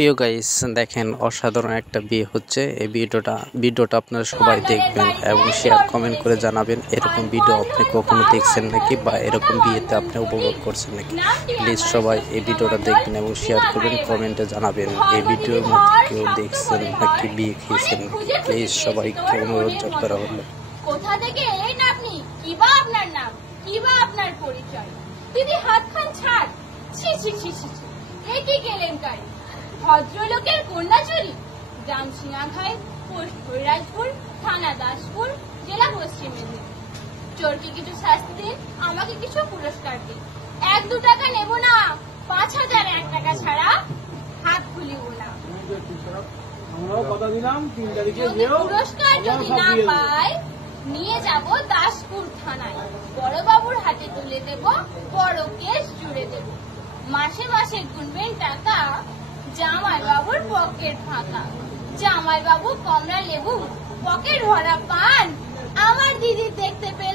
প্রিয় গাইস, দেখেন অসাধারণ একটা বিয়ে হচ্ছে। এই ভিডিওটা আপনারা সবাই দেখবেন এবং শেয়ার কমেন্ট করে জানাবেন এরকম ভিডিও আপনি কখনো দেখছেন নাকি বা এরকম বিয়েতে আপনি উপভোগ করছেন নাকি। প্লিজ সবাই এই ভিডিওটা দেখবেন এবং শেয়ার করবেন, কমেন্টে জানাবেন এই ভিডিওর মধ্যে কেউ দেখছেন নাকি বিয়ে খেয়েছেন নাকি। প্লিজ সবাইকে অনুরোধ করা হলো। কোথা থেকে এলেন আপনি? কিবা আপনার নাম, কিবা আপনার পরিচয়? দিদি হাত খান ছাড়। ছি ছি ছি ছি, এটি কেলেঙ্কারি। ভদ্রলোকের কন্যা চুরি। গ্রাম সিংহাখাই, পোস্ট হরিরাজপুর, থানা দাসপুর, জেলা পশ্চিম মেদিনীপুর। চোরকে কিছু শাস্তি দিন, আমাকে কিছু পুরস্কার দিন। 1-2 টাকা নেব না, 5001 টাকা ছাড়া হাত খুলিব না। পুরস্কার যদি না পাই, নিয়ে যাব দাসপুর থানায়। বড়বাবুর হাতে তুলে দেব, বড় কেস জুড়ে দেব। মাসে মাসে গুনবেন টাকা, জামাই বাবুর পকেট ফাঁকা। জামাই বাবু কমলা লেবু, পকেট ভরা পান। আমার দিদি দেখতে পেয়ে